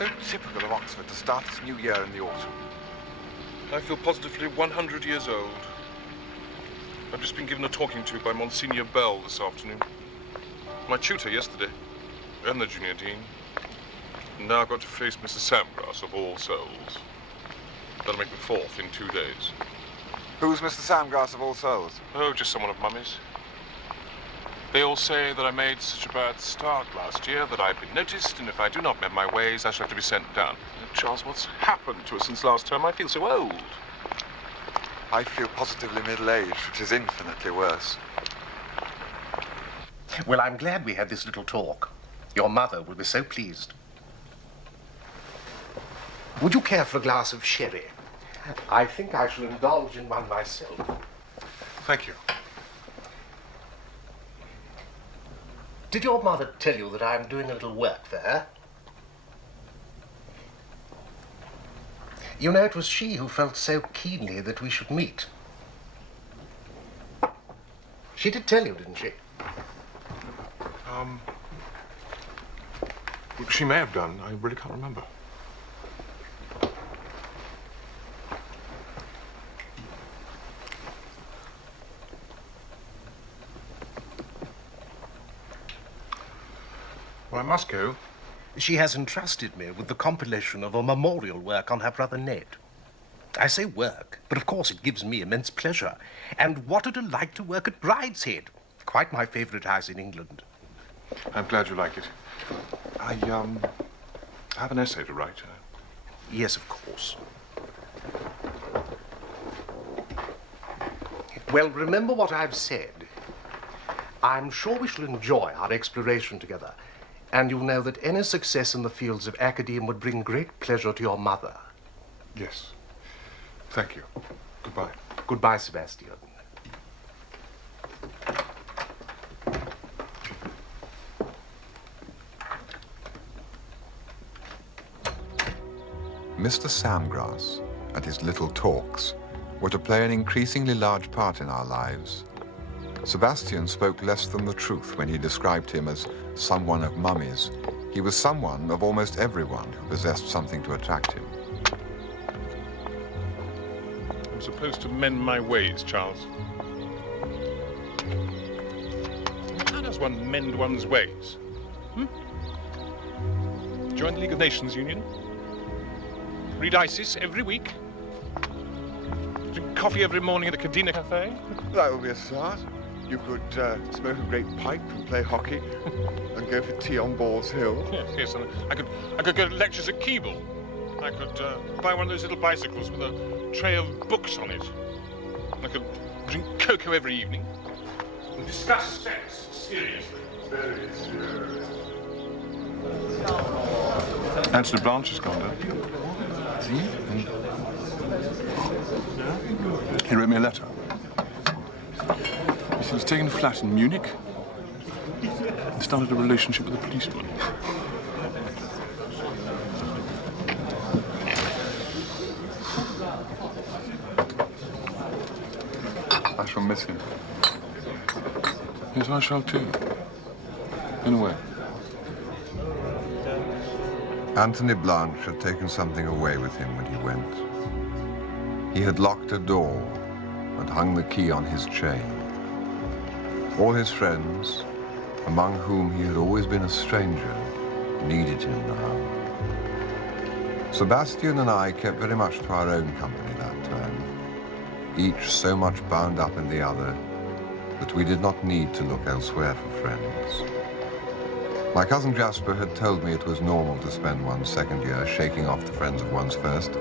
so typical of Oxford to start its new year in the autumn. I feel positively 100 years old. I've just been given a talking to by Monsignor Bell this afternoon. My tutor yesterday, and the junior dean. And now I've got to face Mrs. Samgrass of All Souls. That'll make the 4th in 2 days. Who's Mr. Samgrass of All Souls? Oh, just someone of Mummy's. They all say that I made such a bad start last year that I've been noticed, and if I do not mend my ways, I shall have to be sent down. Charles, what's happened to us since last term? I feel so old. I feel positively middle-aged, which is infinitely worse. Well, I'm glad we had this little talk. Your mother will be so pleased. Would you care for a glass of sherry? I think I shall indulge in one myself. Thank you. Did your mother tell you that I'm doing a little work there? You know, it was she who felt so keenly that we should meet. She did tell you, didn't she? She may have done. I really can't remember. Well, I must go. She has entrusted me with the compilation of a memorial work on her brother Ned. I say work, but of course it gives me immense pleasure. And what a delight to work at Brideshead. Quite my favourite house in England. I'm glad you like it. I have an essay to write. Yes, of course. Well, remember what I've said. I'm sure we shall enjoy our exploration together. And you'll know that any success in the fields of academe would bring great pleasure to your mother. Yes. Thank you. Goodbye. Goodbye, Sebastian. Mr. Samgrass and his little talks were to play an increasingly large part in our lives. Sebastian spoke less than the truth when he described him as someone of Mummy's. He was someone of almost everyone who possessed something to attract him. I'm supposed to mend my ways, Charles. How does one mend one's ways? Join the League of Nations Union? Read ISIS every week? Drink coffee every morning at the Cadena Cafe? That would be a start. You could smoke a great pipe and play hockey and go for tea on Balls Hill. Yes, and I could go to lectures at Keble. I could buy one of those little bicycles with a tray of books on it. I could drink cocoa every evening and discuss sex seriously. Very serious. Angela Blanche has gone down. See? He wrote me a letter. He said he's taken a flat in Munich and started a relationship with a policeman. I shall miss him. Yes, I shall too. In a way. Anthony Blanche had taken something away with him when he went. He had locked a door and hung the key on his chain. All his friends, among whom he had always been a stranger, needed him now. Sebastian and I kept very much to our own company that time, each so much bound up in the other that we did not need to look elsewhere for friends. My cousin Jasper had told me it was normal to spend one's second year shaking off the friends of one's first,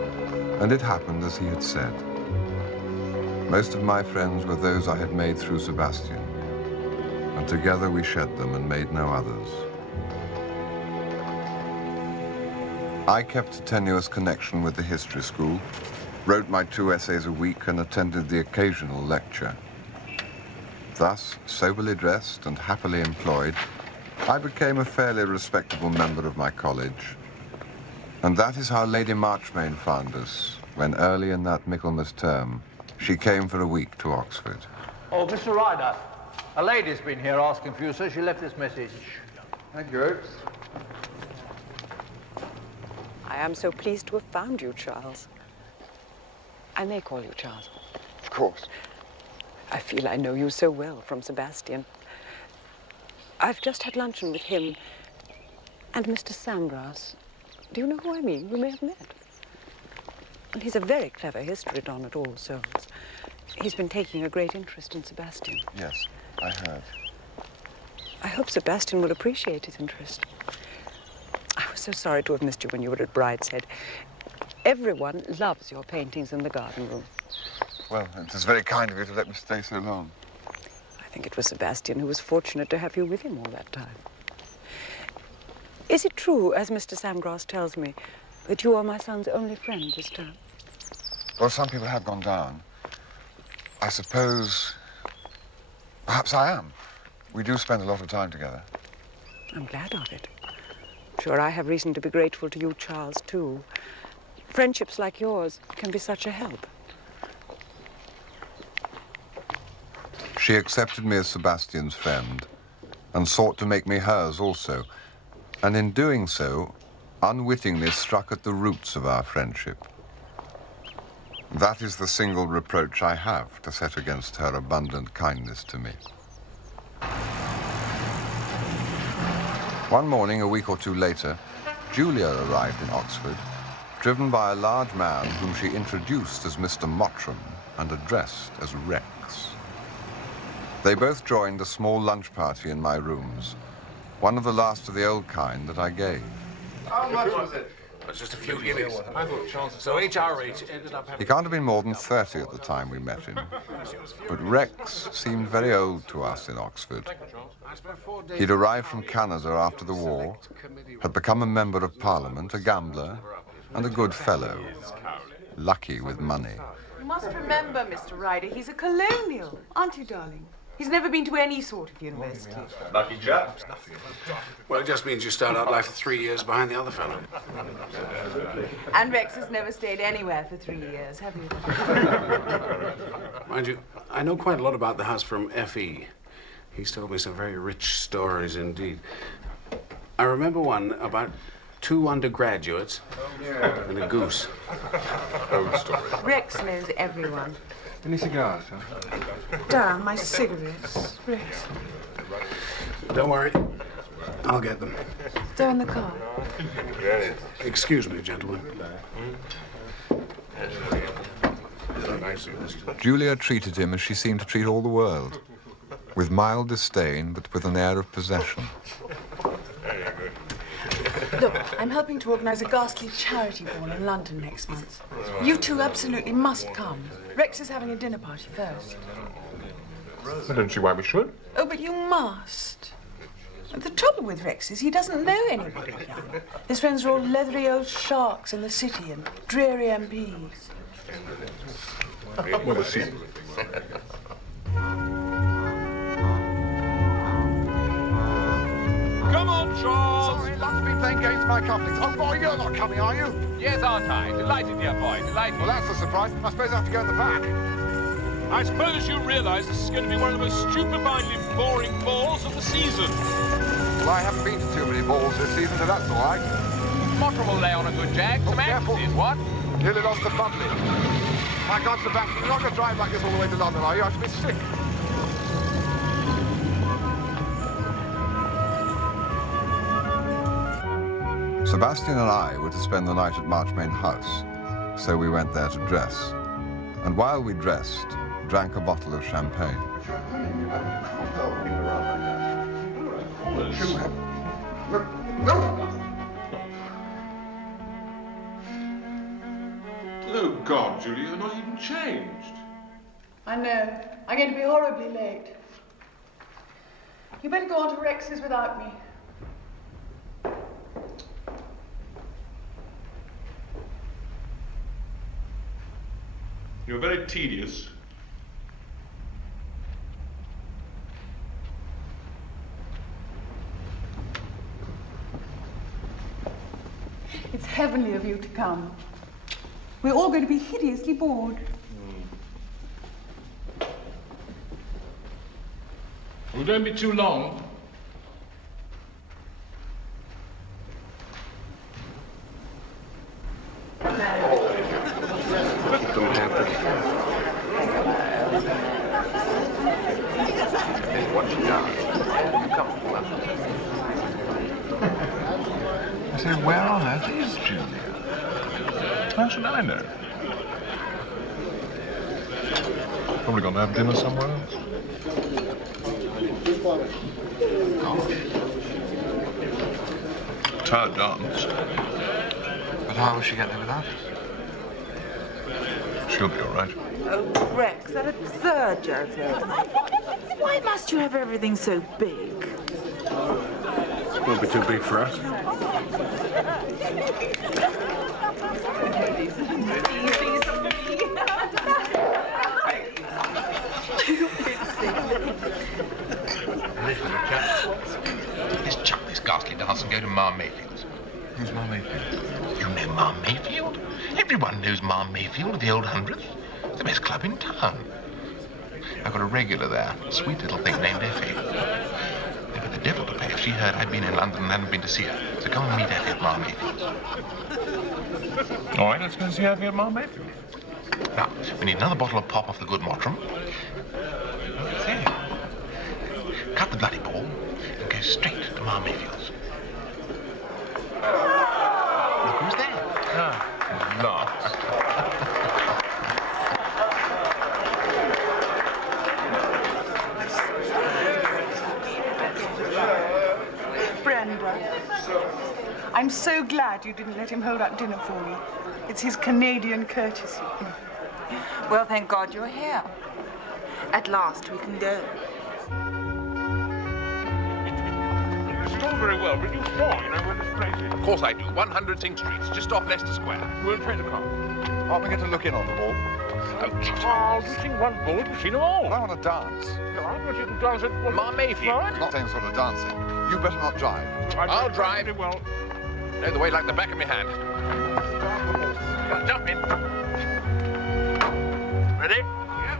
and it happened as he had said. Most of my friends were those I had made through Sebastian, and together we shed them and made no others. I kept a tenuous connection with the history school, wrote my 2 essays a week and attended the occasional lecture. Thus, soberly dressed and happily employed, I became a fairly respectable member of my college. And that is how Lady Marchmain found us, when early in that Michaelmas term, she came for a week to Oxford. Oh, Mr. Ryder, a lady's been here asking for you, sir. She left this message. Thank you, Oates. am so pleased to have found you, Charles. I may call you Charles. Of course. I feel I know you so well from Sebastian. I've just had luncheon with him and Mr. Samgrass. Do you know who I mean? We may have met. And he's a very clever history don at All Souls. He's been taking a great interest in Sebastian. Yes, I heard. I hope Sebastian will appreciate his interest. I was so sorry to have missed you when you were at Brideshead. Everyone loves your paintings in the garden room. Well, it was very kind of you to let me stay so long. I think it was Sebastian who was fortunate to have you with him all that time. Is it true, as Mr. Samgrass tells me, that you are my son's only friend this term? Well, some people have gone down. I suppose... perhaps I am. We do spend a lot of time together. I'm glad of it. Sure, I have reason to be grateful to you, Charles, too. Friendships like yours can be such a help. She accepted me as Sebastian's friend and sought to make me hers also. And in doing so, unwittingly struck at the roots of our friendship. That is the single reproach I have to set against her abundant kindness to me. One morning, a week or two later, Julia arrived in Oxford, driven by a large man whom she introduced as Mr. Mottram and addressed as Rex. They both joined a small lunch party in my rooms, one of the last of the old kind that I gave. How much was it? Just a few guineas. I thought Charles... So HRH ended up having... He can't have been more than 30 at the time we met him. But Rex seemed very old to us in Oxford. He'd arrived from Canada after the war, had become a member of Parliament, a gambler, and a good fellow. Lucky with money. You must remember, Mr. Ryder, he's a colonial, aren't you, darling? He's never been to any sort of university. Lucky chap. Well, it just means you start out life 3 years behind the other fellow. And Rex has never stayed anywhere for 3 years, have you? Mind you, I know quite a lot about the house from F.E. He's told me some very rich stories indeed. I remember one about 2 undergraduates and a goose. Old story. Rex knows everyone. Any cigars, huh? Darn, my cigarettes. Rex. Don't worry, I'll get them. They're in the car. Excuse me, gentlemen. Julia treated him as she seemed to treat all the world, with mild disdain, but with an air of possession. Look, I'm helping to organise a ghastly charity ball in London next month. You two absolutely must come. Rex is having a dinner party first. I don't see why we should. Oh, but you must. The trouble with Rex is he doesn't know anybody young. His friends are all leathery old sharks in the city and dreary MPs. Well, we'll see. Come on, Charles! Sorry, Lund's been playing games with my cufflinks. Oh, boy, you're not coming, are you? Yes, aren't I? Delighted, dear boy, delighted. Well, that's a surprise. I suppose I have to go in the back. I suppose you realise this is going to be one of the most stupefyingly boring balls of the season. Well, I haven't been to too many balls this season, so that's all right. Mottram will lay on a good jag. Some careful. axes, what? Nearly lost the bubbly. My God, Sebastian, you're not going to drive like this all the way to London, are you? I should be sick. Sebastian and I were to spend the night at Marchmain House, so we went there to dress. And while we dressed, drank a bottle of champagne. Oh, God, Julia, you're not even changed. I know. I'm going to be horribly late. You better go on to Rex's without me. You're very tedious. It's heavenly of you to come. We're all going to be hideously bored. Well, don't be too long. what she does. Come on, I say, where on earth is Julia? How should I know? Probably gone to have dinner somewhere else. Tired dance. But how will she get there without us? She'll be all right. Oh, Rex, that absurd joke. Why must you have everything so big? Won't be too big for us. Listen, chaps. Let's chuck this ghastly dance and go to Ma Mayfield's. Who's Ma Mayfield? You know Ma Mayfield? Everyone knows Ma Mayfield of the Old Hundredth. It's the best club in town. I've got a regular there, a sweet little thing named Effie. They'd be the devil to pay if she heard I'd been in London and hadn't been to see her. So come and meet Effie at Ma Mayfield's. All right, let's go see Effie at Ma Mayfield. Now, we need another bottle of pop off the good Mottram. There. Cut the bloody ball and go straight to Ma Mayfield's. Look who's there. Ah, last. Brenda, I'm so glad you didn't let him hold up dinner for me. It's his Canadian courtesy. Well, thank God you're here. At last we can go. It's all very well, but you sure you know where this place is? Of course I do. 100 Sing Street, just off Leicester Square. We'll trade a car. Aren't we going to look in on them all? Oh, Charles, you've seen one bullet, you've seen them all. I want to dance. I want you to dance at Ma Mayfield. Right? Not same sort of dancing. You better not drive. I'll drive. Pretty well. Know the way like the back of my hand. Jump in. Ready? Yep.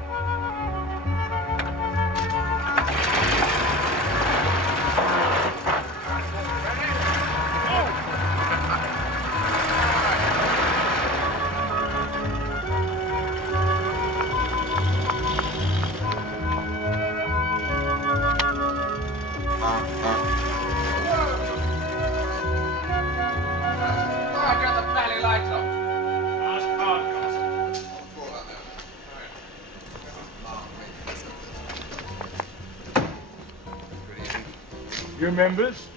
You members,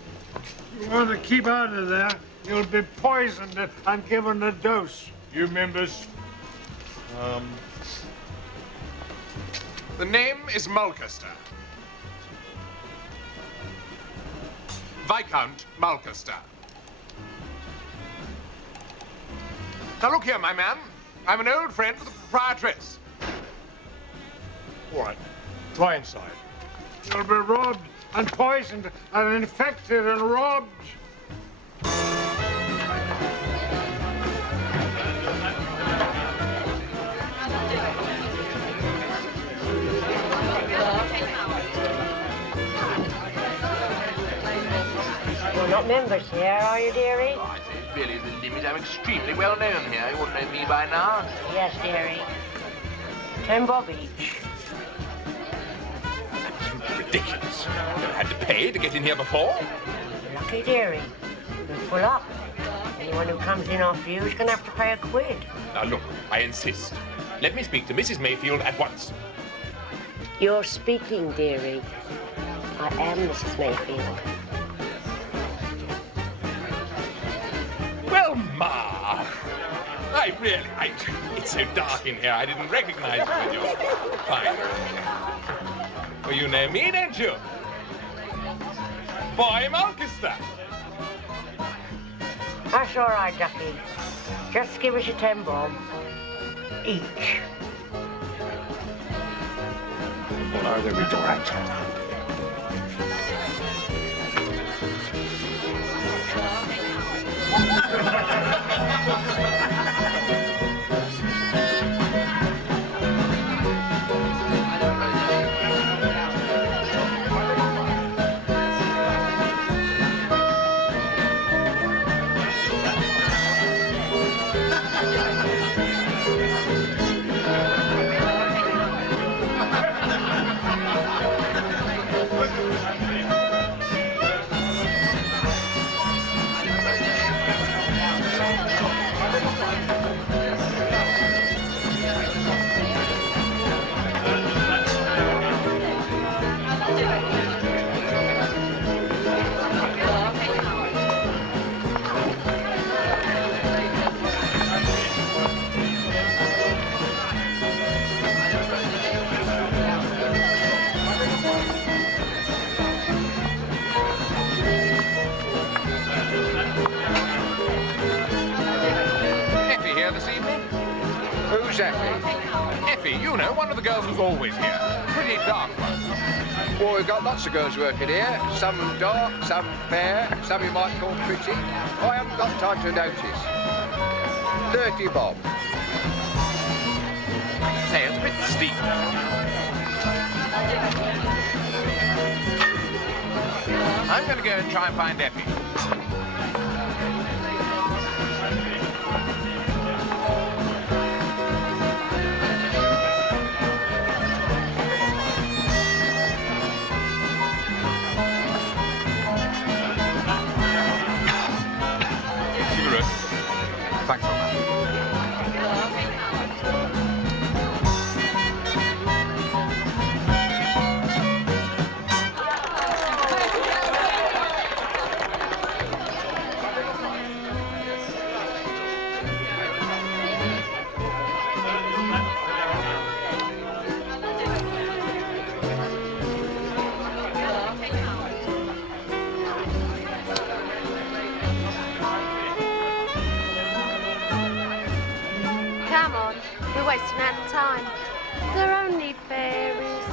you want to keep out of there. You'll be poisoned and given a dose. You members. The name is Mulcaster. Viscount Mulcaster. Now look here, my man. I'm an old friend of the proprietress. All right. Try inside. You'll be robbed and poisoned and infected and robbed. You're not members here, are you, dearie? Oh, I say, it's really the limit. I'm extremely well known here. You wouldn't know me by now. Yes, dearie. 10 bob each. Ridiculous. Never had to pay to get in here before. Lucky, dearie. You're full up. Anyone who comes in after you is going to have to pay £1. Now look, I insist. Let me speak to Mrs. Mayfield at once. You're speaking, dearie. I am Mrs. Mayfield. Well, Ma, it's so dark in here, I didn't recognize you with your fine. Well, you know me, don't you? Boy Mulcaster. That's all right, Ducky. Just give us your 10 bob each. Oh, they'll be all right. Who's Effie? Effie, you know, one of the girls who's always here. Pretty dark one. Well, we've got lots of girls working here. Some dark, some fair, some you might call pretty. I haven't got time to notice. 30 bob. Say, it's a bit steep. I'm going to go and try and find Effie. Cigarette. Thanks, old man. Come on, we're wasting our time. They're only fairies.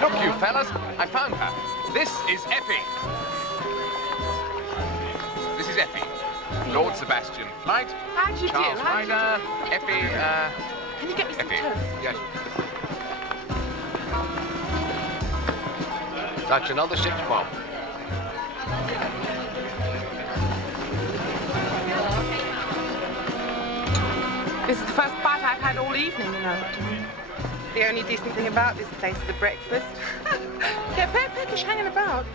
Look, you fellas, I found her. This is Effie. This is Effie. Lord Sebastian Flight. How'd you do? Charles How'd you Ryder. do? Effie, Can you get me some Effie. toast? Yes. That's another 6 bob. This is the first bite I've had all evening, you know. The only decent thing about this place is the breakfast. Get very peckish hanging about.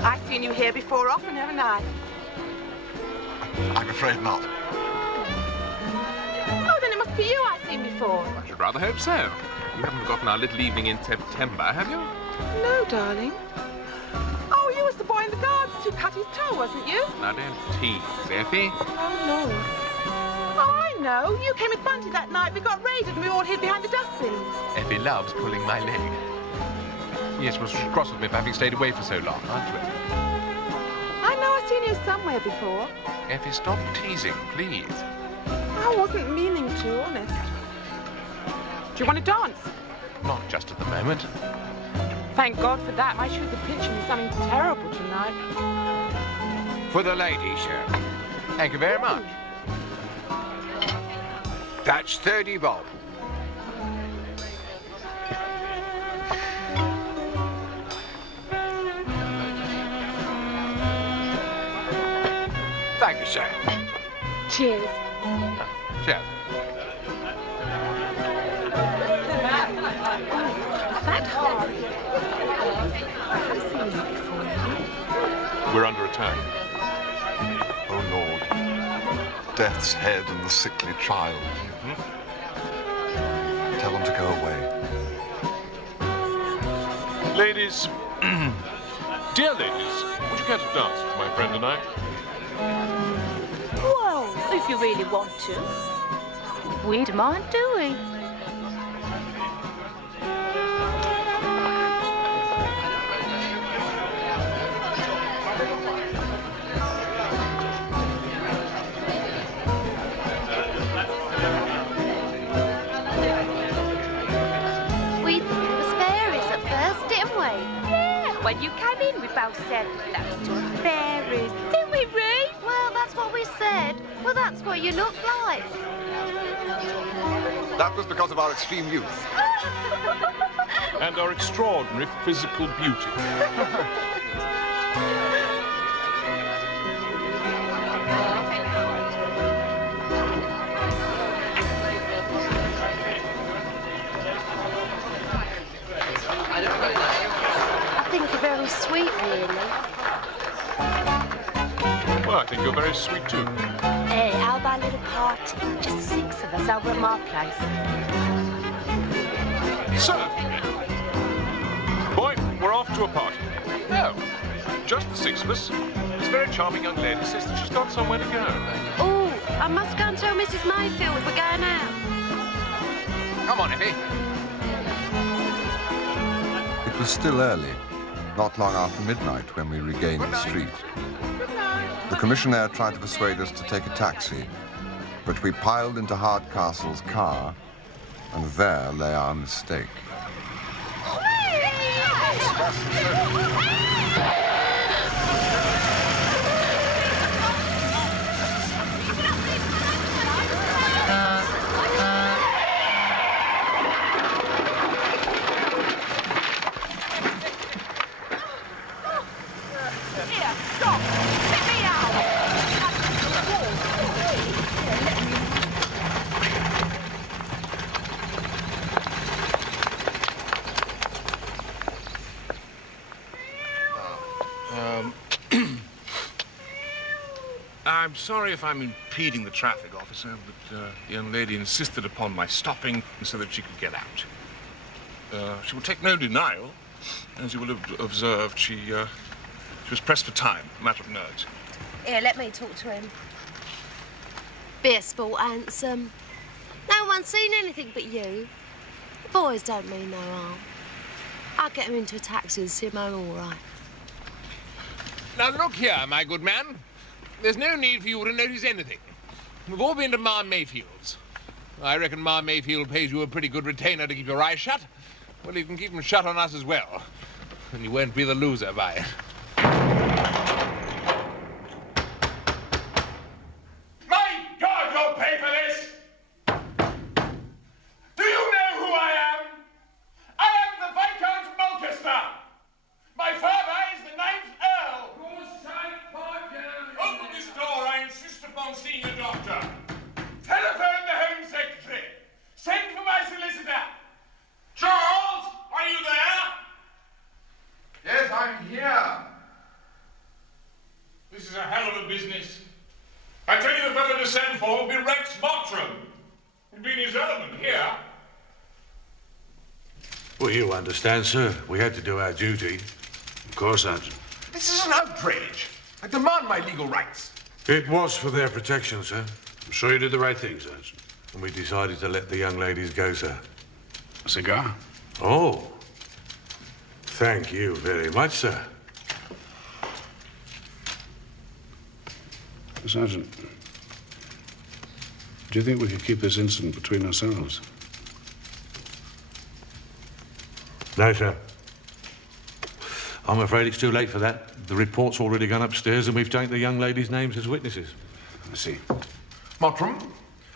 I've seen you here before often, haven't I? I'm afraid not. Oh, then it must be you I've seen before. I should rather hope so. You haven't forgotten our little evening in September, have you? No, darling. Oh, you was the boy in the gardens who cut his toe, wasn't you? Now, don't tease, Effie. Oh, Lord. Oh, I know. You came with Bunty that night. We got raided and we all hid behind the dustbins. Effie loves pulling my leg. Yes, well, she's cross with me for having stayed away for so long, aren't you, Effie? I know I've seen you somewhere before. Effie, stop teasing, please. I wasn't meaning to, honest. Do you want to dance? Not just at the moment. Thank God for that. My shoes are pinching me something terrible tonight. For the lady, sir. Thank you very much. That's 30 bob. Thank you, sir. Cheers. Cheers. That hard. We're under attack. Oh, Lord. Death's head and the sickly child. Tell them to go away. Ladies, dear ladies, would you care to dance with my friend and I? Well, if you really want to. We don't mind, do we? We was fairies at first, didn't we? Yeah, when you came in, we both said that was just fairies. Didn't we, Ree? Well, that's what we said. Well, that's what you look like. That was because of our extreme youth. And our extraordinary physical beauty. I think you're very sweet, really. Well, I think you're very sweet too. Hey, how about a little party? Just 6 of us over at my place. Certainly. Boy, we're off to a party. No, just the 6 of us. This very charming young lady says that she's got somewhere to go. Oh, I must go and tell Mrs. Mayfield we're going out. Come on, Effie. It was still early, not long after midnight when we regained the street. The commissionaire tried to persuade us to take a taxi, but we piled into Hardcastle's car, and there lay our mistake. I'm sorry if I'm impeding the traffic, officer, but the young lady insisted upon my stopping so that she could get out. She will take no denial. As you will have observed, she was pressed for time, a matter of nerves. Here, let me talk to him. Be a sport, handsome. No one's seen anything but you. The boys don't mean no harm. I'll get him into a taxi and see him home all right. Now, look here, my good man. There's no need for you to notice anything. We've all been to Ma Mayfield's. I reckon Ma Mayfield pays you a pretty good retainer to keep your eyes shut. Well, you can keep them shut on us as well. And you won't be the loser by it. My God, you'll pay for this! Do you know who I am? I am the Viscount Mulcaster. My father is the 9th Earl. Open this door. I insist upon seeing a doctor. Telephone the Home Secretary. Send for my solicitor. Charles, are you there? Yes, I'm here. This is a hell of a business. I tell you, the fellow to send for will be Rex Mottram. He'll be in his element here. Well, you understand, sir. We had to do our duty. Of course, Sergeant. This is an outrage. I demand my legal rights. It was for their protection, sir. I'm sure you did the right thing, Sergeant. And we decided to let the young ladies go, sir. A cigar? Oh. Thank you very much, sir. Sergeant, do you think we could keep this incident between ourselves? No, sir. I'm afraid it's too late for that. The report's already gone upstairs and we've taken the young ladies' names as witnesses. I see. Mottram,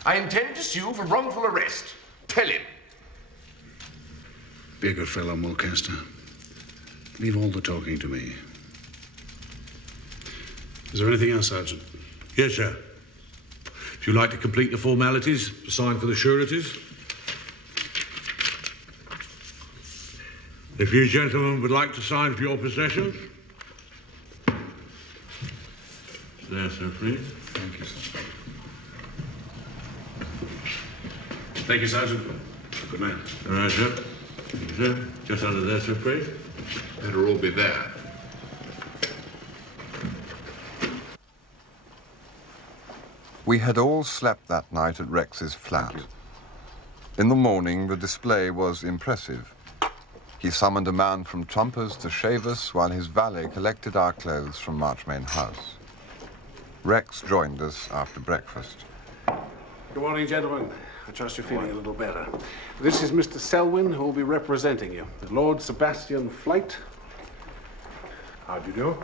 I intend to sue for wrongful arrest. Tell him. Be a good fellow, Mulcaster. Leave all the talking to me. Is there anything else, Sergeant? Yes, sir. If you'd like to complete the formalities, sign for the sureties. If you gentlemen would like to sign for your possessions. There, sir, please. Thank you, sir. Thank you, Sergeant. Good night. All right, sir. Thank you, sir. Just under there, sir, please. Better all be there. We had all slept that night at Rex's flat. In the morning, the display was impressive. He summoned a man from Trumpers to shave us while his valet collected our clothes from Marchmain House. Rex joined us after breakfast. Good morning, gentlemen. I trust you're feeling a little better. This is Mr. Selwyn, who will be representing you. Lord Sebastian Flight. How do you do?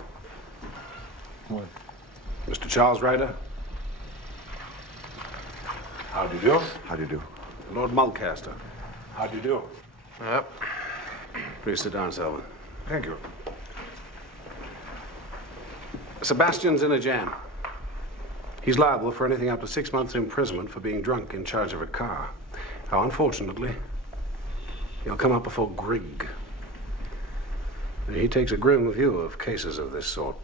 What? Mr. Charles Ryder. How do you do? How do you do? Lord Mulcaster. How do you do? Yep. Please sit down, Selwyn. Thank you. Sebastian's in a jam. He's liable for anything up to 6 months imprisonment for being drunk in charge of a car. Now, unfortunately, he'll come up before Grigg. He takes a grim view of cases of this sort.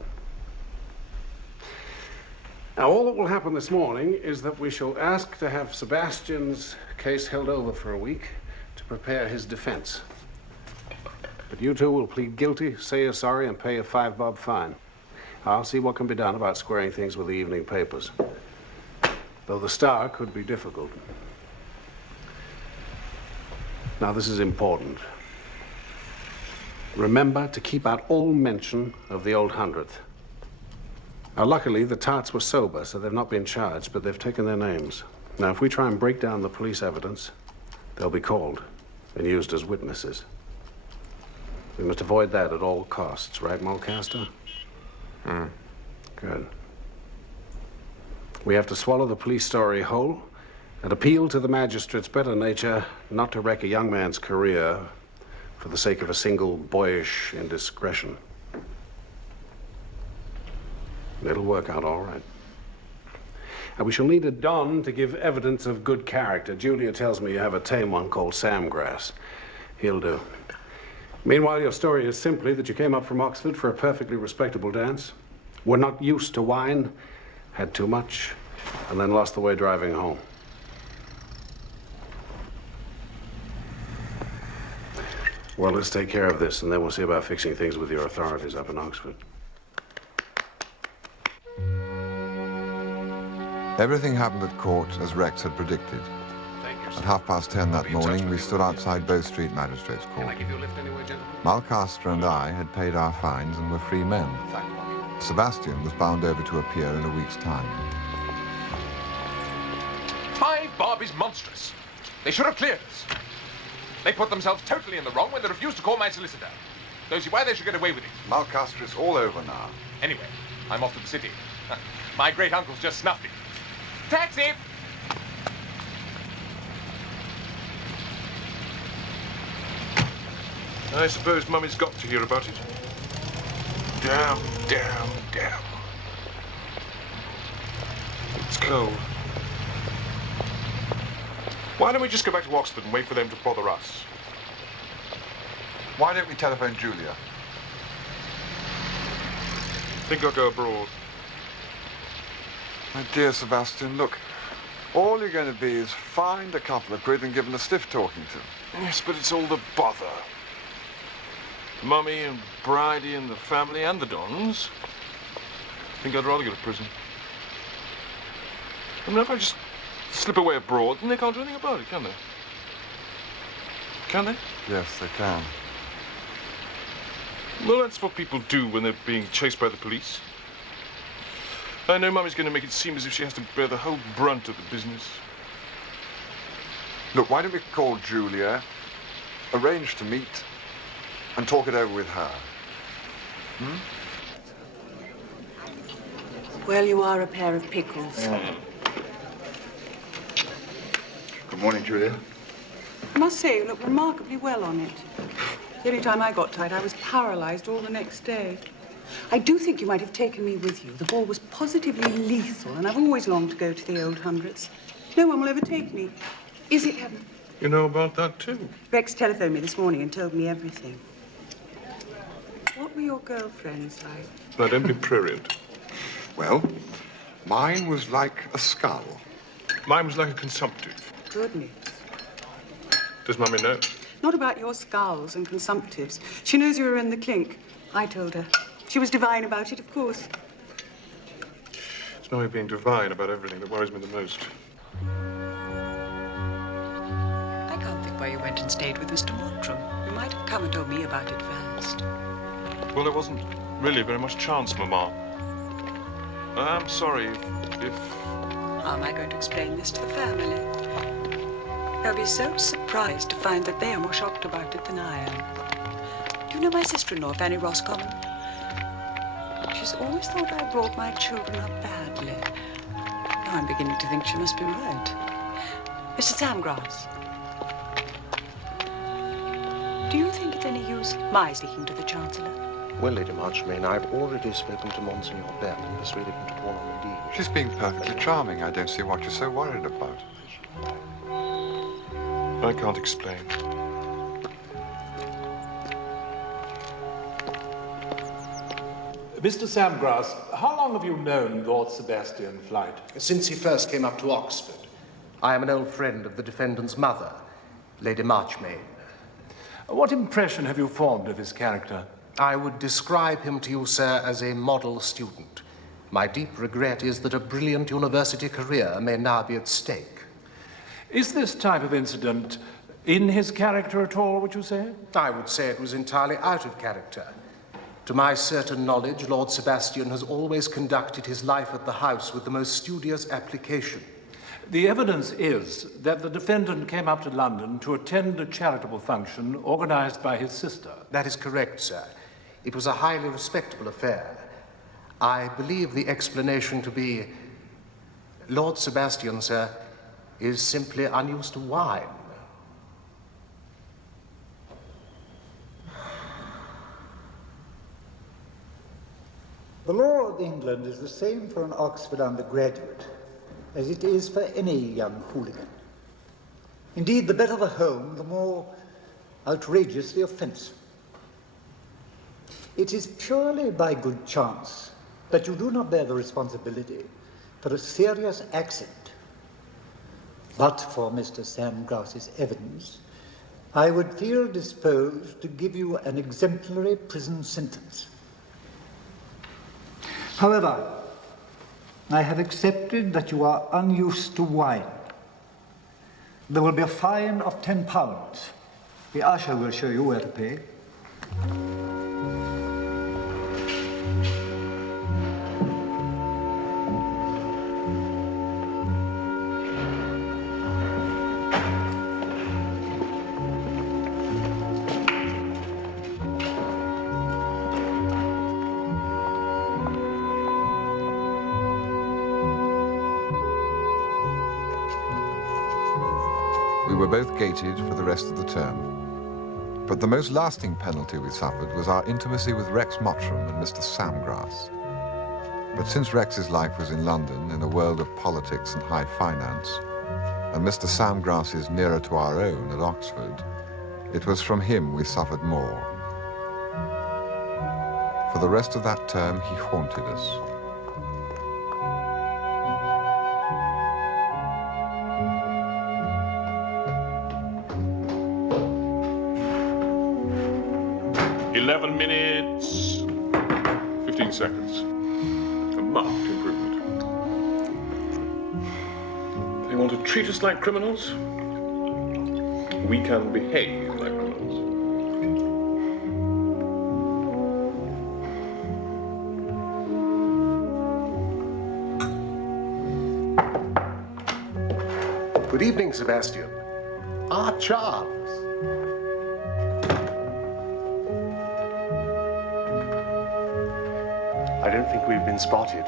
Now, all that will happen this morning is that we shall ask to have Sebastian's case held over for a week to prepare his defense. But you two will plead guilty, say you're sorry, and pay a $5 fine. I'll see what can be done about squaring things with the evening papers. Though the Star could be difficult. Now, this is important. Remember to keep out all mention of the old 100th. Now, luckily, the tarts were sober, so they've not been charged, but they've taken their names. Now, if we try and break down the police evidence, they'll be called and used as witnesses. We must avoid that at all costs, right, Mulcaster? Good. We have to swallow the police story whole and appeal to the magistrate's better nature not to wreck a young man's career for the sake of a single boyish indiscretion. It'll work out all right. And we shall need a Don to give evidence of good character. Julia tells me you have a tame one called Samgrass. He'll do. Meanwhile, your story is simply that you came up from Oxford for a perfectly respectable dance, were not used to wine, had too much, and then lost the way driving home. Well, let's take care of this, and then we'll see about fixing things with your authorities up in Oxford. Everything happened at court as Rex had predicted. At 10:30 that morning, we stood outside Bow Street Magistrates Court. Mulcaster and I had paid our fines and were free men. Sebastian was bound over to appear in a week's time. 5 bob is monstrous. They should have cleared us. They put themselves totally in the wrong when they refused to call my solicitor. Don't see why they should get away with it. Mulcaster, it's all over now. Anyway, I'm off to the city. My great-uncle's just snuffed it. Taxi! I suppose Mummy's got to hear about it. Damn, damn, damn. It's cold. Why don't we just go back to Oxford and wait for them to bother us? Why don't we telephone Julia? Think I'll go abroad. My dear Sebastian, look, all you're going to be is fined a couple of quid and given a stiff talking to. Yes, but it's all the bother. Mummy and Bridie and the family and the Dons. I think I'd rather go to prison. I mean, if I just slip away abroad, then they can't do anything about it, can they? Can they? Yes, they can. Well, that's what people do when they're being chased by the police. I know Mummy's going to make it seem as if she has to bear the whole brunt of the business. Look, why don't we call Julia, arrange to meet, and talk it over with her? Well, you are a pair of pickles. Good morning, Julia. I must say, you look remarkably well on it. The only time I got tight, I was paralyzed all the next day. I do think you might have taken me with you. The ball was positively lethal, and I've always longed to go to the old 100s. No one will ever take me. Is it heaven? You know about that, too? Rex telephoned me this morning and told me everything. What were your girlfriends like? Now, don't be prurient. Well, mine was like a skull. Mine was like a consumptive. Goodness. Does Mummy know? Not about your skulls and consumptives. She knows you were in the clink. I told her. She was divine about it, of course. It's Mummy being divine about everything that worries me the most. I can't think why you went and stayed with Mr. Mottram. You might have come and told me about it first. Well, there wasn't really very much chance, Mama. I'm sorry if... How am I going to explain this to the family? They'll be so surprised to find that they are more shocked about it than I am. Do you know my sister-in-law, Fanny Roscommon? She's always thought I brought my children up badly. Now I'm beginning to think she must be right. Mr. Samgrass, do you think it's any use my speaking to the Chancellor? Well, Lady Marchmain, I've already spoken to Monsignor Bell and persuaded him to call on the Dean. She's being perfectly charming. I don't see what you're so worried about. I can't explain. Mr. Samgrass, how long have you known Lord Sebastian Flight? Since he first came up to Oxford. I am an old friend of the defendant's mother, Lady Marchmain. What impression have you formed of his character? I would describe him to you, sir, as a model student. My deep regret is that a brilliant university career may now be at stake. Is this type of incident In his character at all, would you say? I would say it was entirely out of character. To my certain knowledge, Lord Sebastian has always conducted his life at the house with the most studious application. The evidence is that the defendant came up to London to attend a charitable function organized by his sister. That is correct, sir. It was a highly respectable affair. I believe the explanation to be Lord Sebastian, sir, is simply unused to wine. The law of England is the same for an Oxford undergraduate as it is for any young hooligan. Indeed, the better the home, the more outrageous the offence. It is purely by good chance that you do not bear the responsibility for a serious accident. But for Mr. Samgrass's evidence, I would feel disposed to give you an exemplary prison sentence. However, I have accepted that you are unused to wine. There will be a fine of £10. The usher will show you where to pay. We were both gated for the rest of the term. But the most lasting penalty we suffered was our intimacy with Rex Mottram and Mr. Samgrass. But since Rex's life was in London, in a world of politics and high finance, and Mr. Samgrass is nearer to our own at Oxford, it was from him we suffered more. For the rest of that term, he haunted us. Minutes, 15 seconds. A marked improvement. They want to treat us like criminals? We can behave like criminals. Good evening, Sebastian. Ah, Charles. I don't think we've been spotted.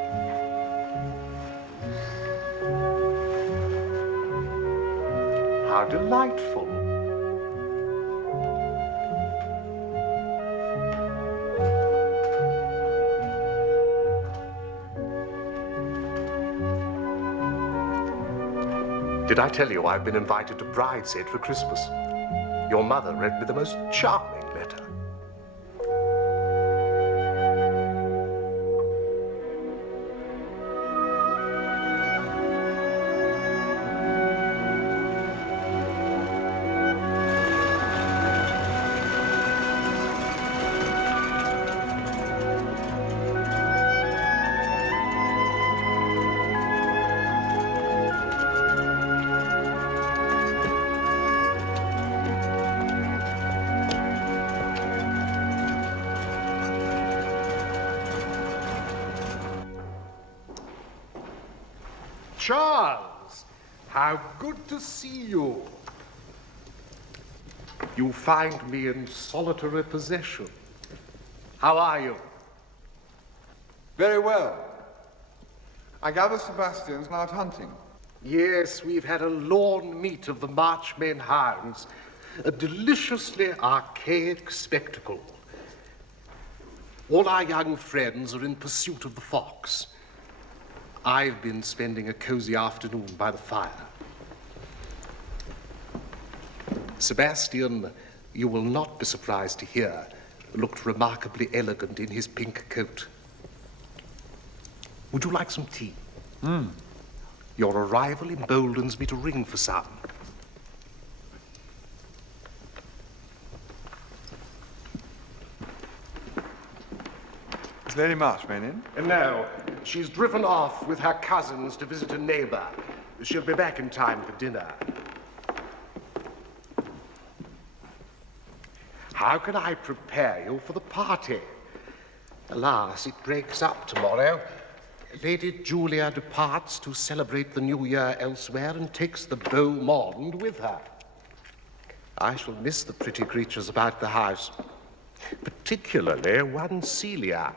How delightful. Did I tell you I've been invited to Brideshead for Christmas? Your mother read me the most charming letter. Charles, how good to see you. You find me in solitary possession. How are you? Very well. I gather Sebastian's out hunting. Yes, we've had a lawn meet of the Marchmain hounds. A deliciously archaic spectacle. All our young friends are in pursuit of the fox. I've been spending a cozy afternoon by the fire. Sebastian, you will not be surprised to hear, looked remarkably elegant in his pink coat. Would you like some tea? Your arrival emboldens me to ring for some. Is Lady Marchmain in? No, she's driven off with her cousins to visit a neighbor. She'll be back in time for dinner. How can I prepare you for the party? Alas, it breaks up tomorrow. Lady Julia departs to celebrate the new year elsewhere and takes the beau monde with her. I shall miss the pretty creatures about the house, particularly one Celia.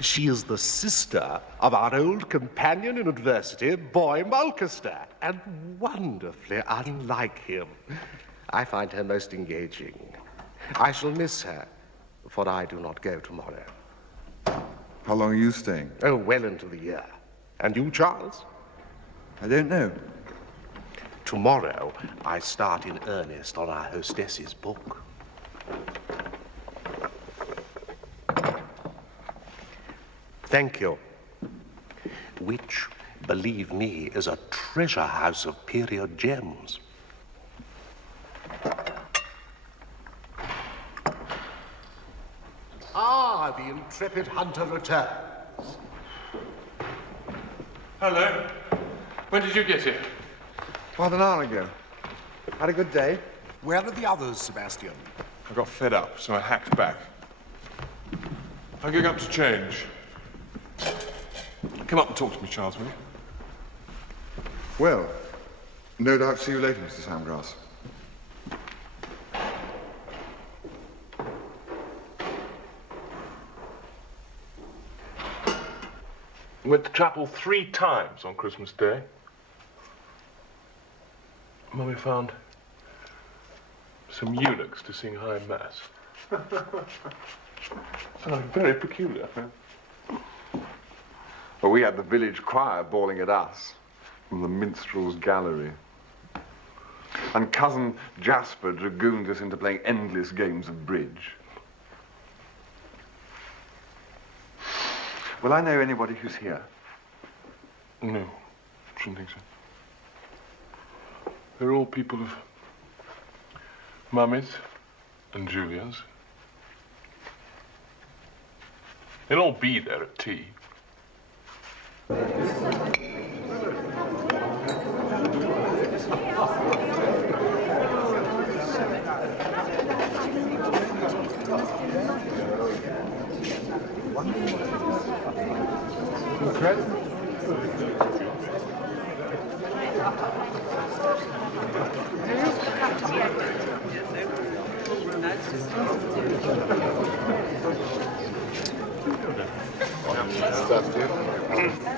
She is the sister of our old companion in adversity, Boy Mulcaster, and wonderfully unlike him. I find her most engaging. I shall miss her, for I do not go tomorrow. How long are you staying? Oh, well into the year. And you, Charles? I don't know. Tomorrow, I start in earnest on our hostess's book. Thank you. Which, believe me, is a treasure house of period gems. Ah, the intrepid hunter returns. Hello. When did you get here? About an hour ago. Had a good day. Where are the others, Sebastian? I got fed up, so I hacked back. I'm going up to change. Come up and talk to me, Charles, will you? Well, no doubt see you later, Mr. Samgrass. Went to chapel 3 times on Christmas Day. Mummy found some eunuchs to sing high mass. Sounded very peculiar. Well, we had the village choir bawling at us from the minstrel's gallery. And cousin Jasper dragooned us into playing endless games of bridge. Will I know anybody who's here? No, shouldn't think so. They're all people of Mummy's and Julia's. They'll all be there at tea.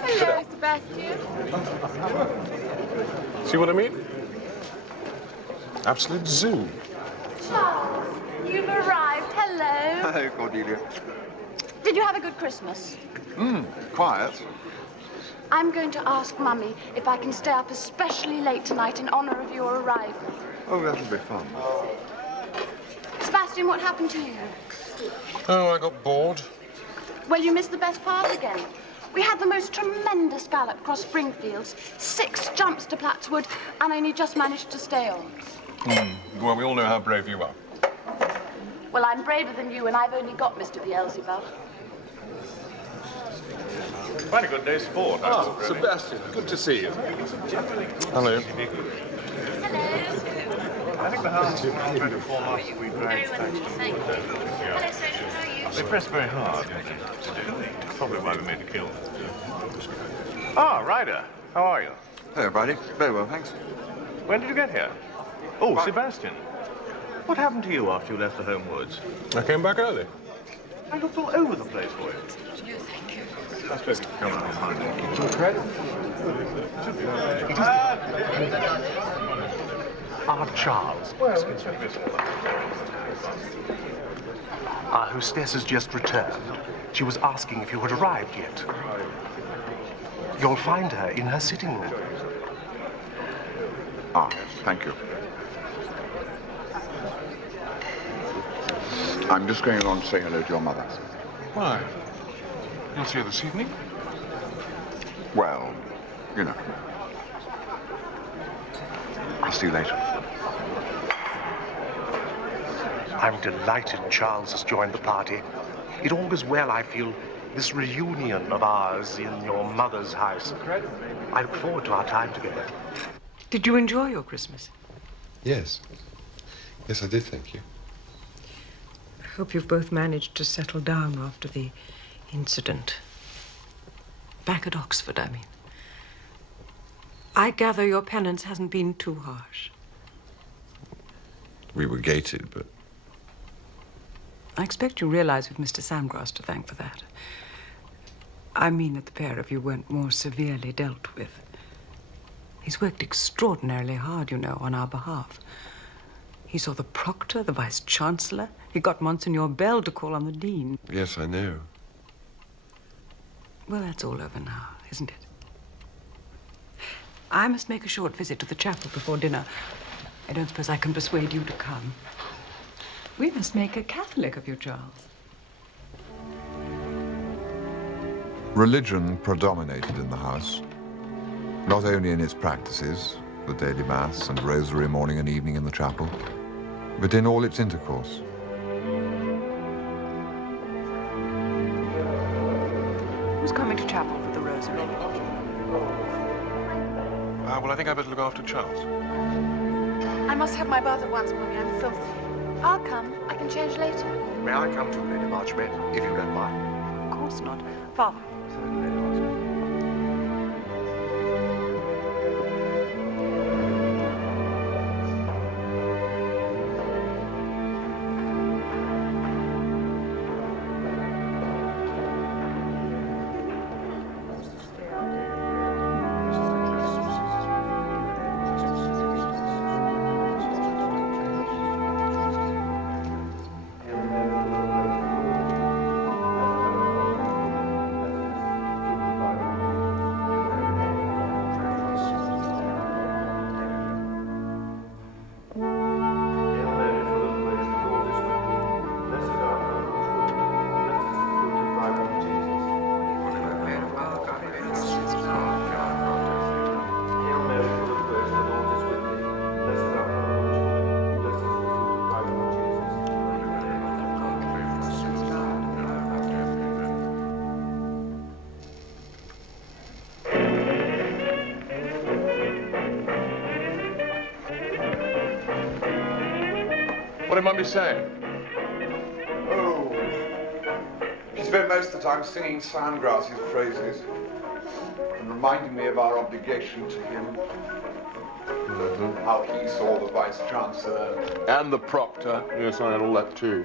Hello, Sebastian. See what I mean? Absolute zoo. Charles, you've arrived. Hello. Hello, Cordelia. Did you have a good Christmas? Quiet. I'm going to ask Mummy if I can stay up especially late tonight in honor of your arrival. Oh, that'll be fun. Sebastian, what happened to you? Oh, I got bored. Well, you missed the best part again. We had the most tremendous gallop across Springfields, 6 jumps to Plattswood, and only just managed to stay on. Well, we all know how brave you are. Well, I'm braver than you, and I've only got Mr. Beelzebub. Quite a good day's sport. Oh, Sebastian, good to see you. Hello. I think the hounds are trying to form up we drag thanks to the They pressed very hard. Probably why we made a kill. Ah, Ryder. How are you? Hello, buddy. Very well, thanks. When did you get here? Oh, Sebastian. What happened to you after you left the home woods? I came back early. I looked all over the place for you. I suppose you can come out on Monday. Our Charles. Our hostess has just returned. She was asking if you had arrived yet. You'll find her in her sitting room. Ah, thank you. I'm just going along to say hello to your mother. Why? You'll see her this evening? Well, you know. I'll see you later. I'm delighted Charles has joined the party. It augurs well, I feel, this reunion of ours in your mother's house. I look forward to our time together. Did you enjoy your Christmas? Yes. Yes, I did, thank you. I hope you've both managed to settle down after the incident. Back at Oxford, I mean. I gather your penance hasn't been too harsh. We were gated, but... I expect you realize we've Mr. Samgrass to thank for that. I mean that the pair of you weren't more severely dealt with. He's worked extraordinarily hard, you know, on our behalf. He saw the proctor, the vice-chancellor. He got Monsignor Bell to call on the dean. Yes, I know. Well, that's all over now, isn't it? I must make a short visit to the chapel before dinner. I don't suppose I can persuade you to come. We must make a Catholic of you, Charles. Religion predominated in the house, not only in its practices, the daily mass and rosary morning and evening in the chapel, but in all its intercourse. Who's coming to chapel for the rosary? Well, I think I better look after Charles. I must have my bath at once, Mummy. I'm filthy. I'll come. I can change later. May I come too, Lady Marchmaid, if you don't mind? Of course not. Father. What did Mummy say? Oh, she spent most of the time singing Sandgrass's praises and reminding me of our obligation to him. How he saw the Vice-Chancellor. And the proctor. Yes, I had all that too.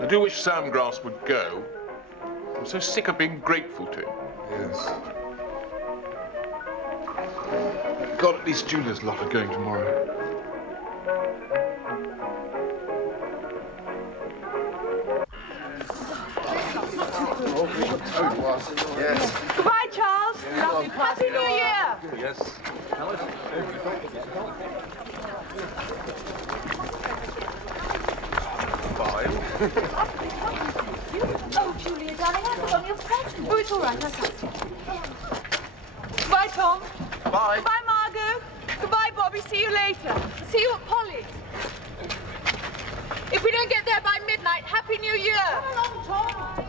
I do wish Samgrass would go. I'm so sick of being grateful to him. Yes. God, at least Julia's lot are going tomorrow. Yes. Goodbye, Charles. Lovely Happy New Year. Yes. Fine. Oh, Julia, darling, I forgot your present. Oh, it's all right. I'll come. Goodbye, Tom. Bye. Goodbye, Margot. Goodbye, Bobby. See you later. See you at Polly's. If we don't get there by midnight, Happy New Year. Come along, Tom.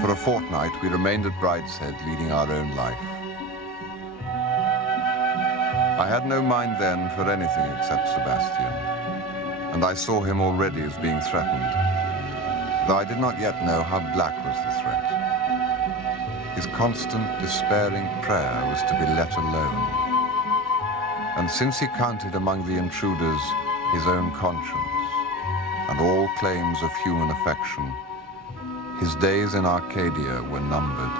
For a fortnight, we remained at Brideshead, leading our own life. I had no mind then for anything except Sebastian, and I saw him already as being threatened, though I did not yet know how black was the threat. His constant, despairing prayer was to be let alone. And since he counted among the intruders his own conscience and all claims of human affection, His days in Arcadia were numbered.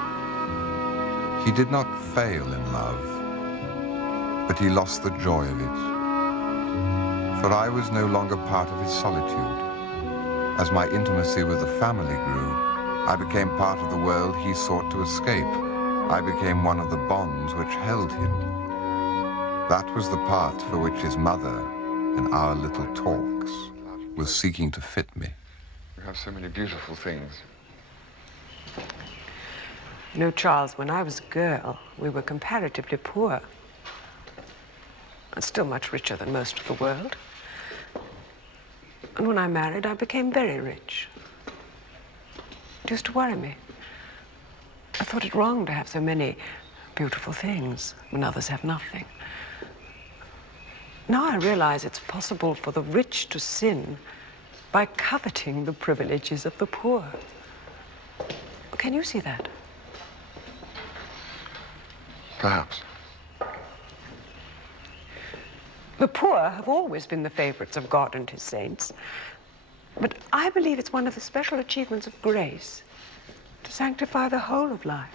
He did not fail in love, but he lost the joy of it. For I was no longer part of his solitude. As my intimacy with the family grew, I became part of the world he sought to escape. I became one of the bonds which held him. That was the part for which his mother, in our little talks, was seeking to fit me. You have so many beautiful things. You know, Charles, when I was a girl, we were comparatively poor. And still much richer than most of the world. And when I married, I became very rich. It used to worry me. I thought it wrong to have so many beautiful things when others have nothing. Now I realize it's possible for the rich to sin by coveting the privileges of the poor. Can you see that? Perhaps. The poor have always been the favorites of God and his saints. But I believe it's one of the special achievements of grace to sanctify the whole of life.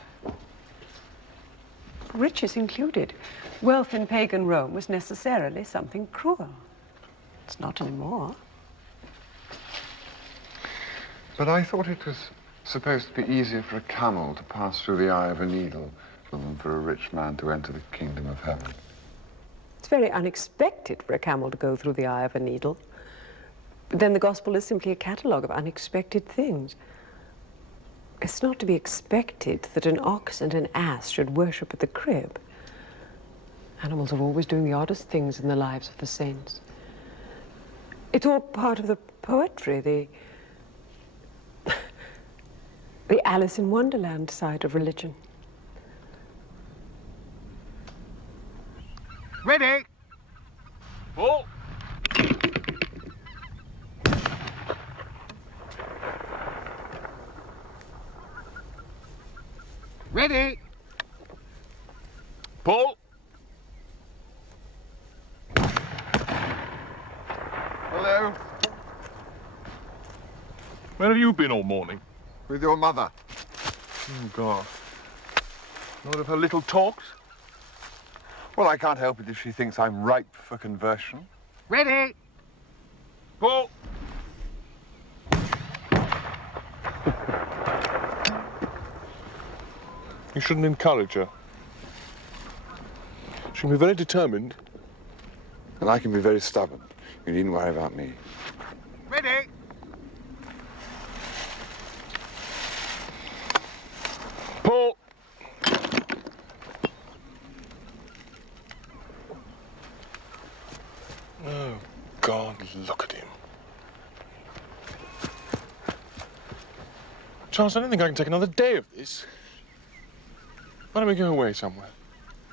Riches included. Wealth in pagan Rome was necessarily something cruel. It's not anymore. But I thought it was supposed to be easier for a camel to pass through the eye of a needle than for a rich man to enter the kingdom of heaven. It's very unexpected for a camel to go through the eye of a needle. But then the gospel is simply a catalogue of unexpected things. It's not to be expected that an ox and an ass should worship at the crib. Animals are always doing the oddest things in the lives of the saints. It's all part of the poetry, the Alice in Wonderland side of religion. Ready? Ball. Ready? Paul. Hello? Where have you been all morning? With your mother. Oh, God. Not of her little talks? Well, I can't help it if she thinks I'm ripe for conversion. Ready? Paul. You shouldn't encourage her. She can be very determined. And I can be very stubborn. You needn't worry about me. Ready? Paul. Oh, God, look at him. Charles, I don't think I can take another day of this. Why don't we go away somewhere?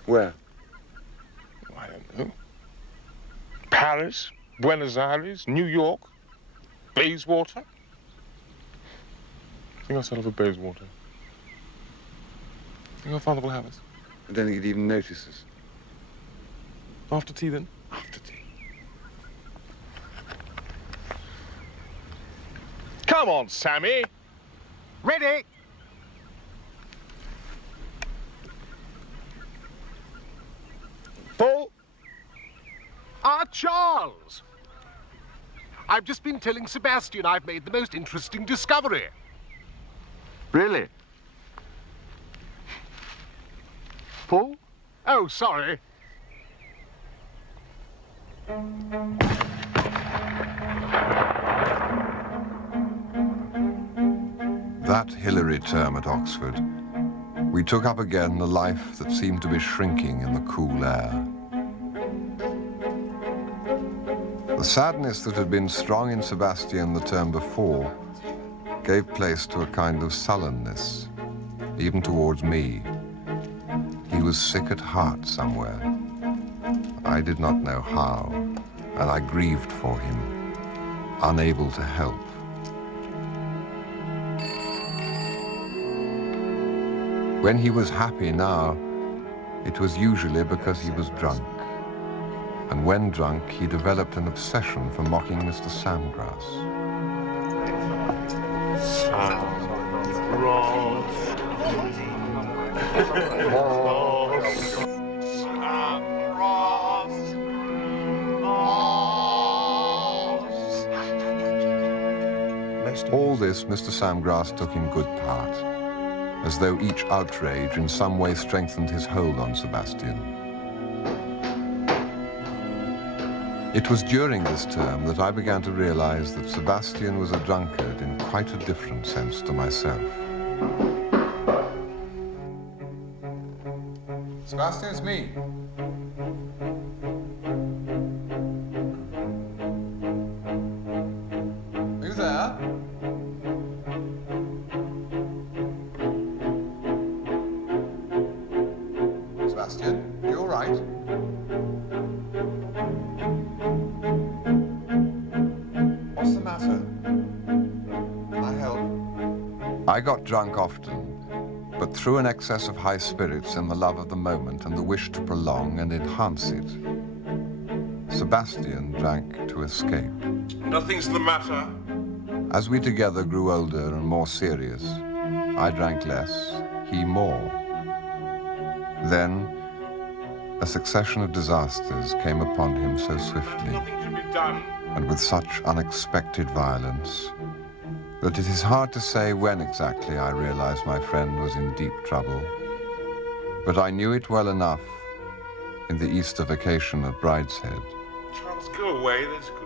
Where? I don't know. Paris, Buenos Aires, New York, Bayswater. I think I'll settle for Bayswater. I think your father will have us. I don't think he'd even notice us. After tea, then? After tea. Come on, Sammy. Ready? Paul. Charles! I've just been telling Sebastian I've made the most interesting discovery. Really? Paul? Oh, sorry. That Hilary term at Oxford, we took up again the life that seemed to be shrinking in the cool air. The sadness that had been strong in Sebastian the term before gave place to a kind of sullenness, even towards me. He was sick at heart somewhere. I did not know how, and I grieved for him, unable to help. When he was happy now, it was usually because he was drunk. And when drunk, he developed an obsession for mocking Mr. Samgrass. All this Mr. Samgrass took in good part, as though each outrage in some way strengthened his hold on Sebastian. It was during this term that I began to realize that Sebastian was a drunkard in quite a different sense to myself. Sebastian, it's me. Are you there? Sebastian, are you all right? What's the matter? Can I help? I got drunk often, but through an excess of high spirits and the love of the moment and the wish to prolong and enhance it, Sebastian drank to escape. Nothing's the matter. As we together grew older and more serious, I drank less, he more. Then, a succession of disasters came upon him so swiftly, Nothing to be done. and with such unexpected violence, that it is hard to say when exactly I realized my friend was in deep trouble. But I knew it well enough in the Easter vacation at Brideshead. Charles, go away. That's good.